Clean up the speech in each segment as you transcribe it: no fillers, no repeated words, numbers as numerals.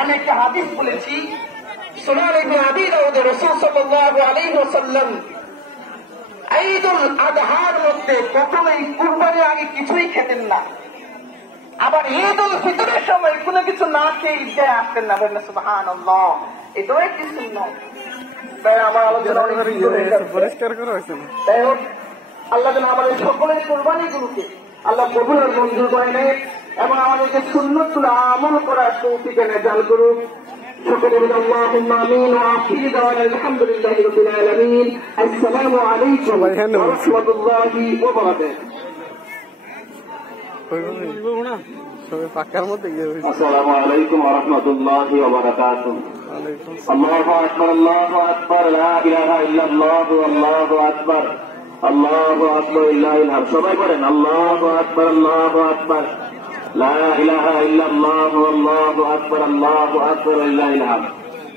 আমি একটা হাদিস বলেছি, সুনান ইবনে আবি দাউদে রাসূল সাল্লাল্লাহু আলাইহি ওয়াসাল্লাম ঈদুল আযহার মধ্যে কখনোই কুরবানির আগে কিছুই খেতেন না, আবার ঈদুল ফিতরের সময় কোনো কিছু না খেয়ে ঈদগাহে আসতেন না। বলেন সুবহানাল্লাহ। এটাও একটি সুন্নাত। তাই আমার আলোচনা পরিষ্কার করা হয়েছে। তাই হোক, আল্লাহ যেন আমাদের সকলের কোরবানিগুলোকে আল্লাহ কবুল আর মঞ্জুর করে নেয় এবং আমাদেরকে সুন্নতগুলো আমল করার তৌফিক এনে দান করুন। সকলে বলি আল্লাহুম্মা আমিন ওয়া আখির দাওয়ানা আলহামদুলিল্লাহি রাব্বিল আলামিন। আসসালামু আলাইকুম ওয়া রাহমাতুল্লাহি ওয়া বারাকাতুহু। আসসালামু আলাইকুম ওয়া রাহমাতুল্লাহি ওয়া বারাকাতুহু। আল্লাহু আকবার, আল্লাহু আকবার, লা ইলাহা ইল্লাল্লাহু, আল্লাহু আকবার, আল্লাহু আকবার, লিল্লাহিল হামদ। সবাই বলেন আল্লাহু আকবার, আল্লাহু আকবার, লা ইলাহা ইল্লাল্লাহু, আল্লাহু আকবার, আল্লাহু আকবার, লিল্লাহিল হামদ।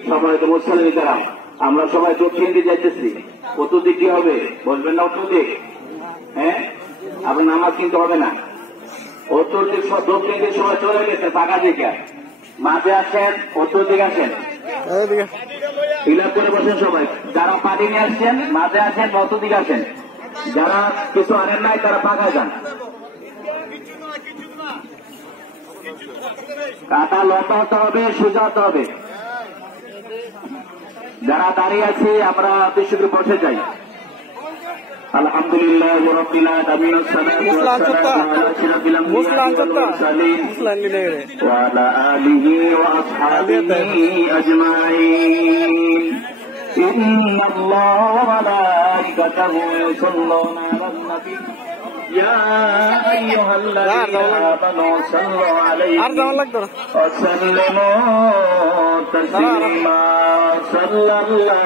সম্মানিত মুসলিম যারা, আমরা সবাই দক্ষিণ দিকে যাইতেছি। উত্তর দিক কি হবে বলবেন না? উত্তর দিক, হ্যাঁ, আপনি নামাজ কিনতে হবে না। উত্তর দিক দক্ষিণ দিক সবাই চলে গেছে ফাঁকা দিকে। মাঝে আসেন, উত্তর দিকে আসেন, ফিলাপ করে বসেন সবাই। যারা পানি নিয়ে আসছেন মাঝে আসেন, উত্তর দিকে আসেন। যারা কিছু আনেন নাই তারা ফাঁকায় যান। কাটা লম্বা হতে হবে, সোজা হতে হবে। যারা দাঁড়িয়ে আছে আমরা দৃশ্যকে বসে যাই। আলহামদুলিল্লাহ রাব্বিল আলামিন, আসসালাতু ওয়াসসালামু আলা আশরাফিল আমবিয়া ওয়াল মুরসালিন ওয়া আলা আলিহি ওয়া আসহাবিহি আজমাইন। ইন্নাল্লাহা ওয়া মালাইকাতাহু ইউসাল্লুনা আলান নবী ইয়া আইয়ুহাল্লাযীনা আমানু সাল্লু আলাইহি ওয়া সাল্লিমু তাসলিমা। সাল্লাল্লাহু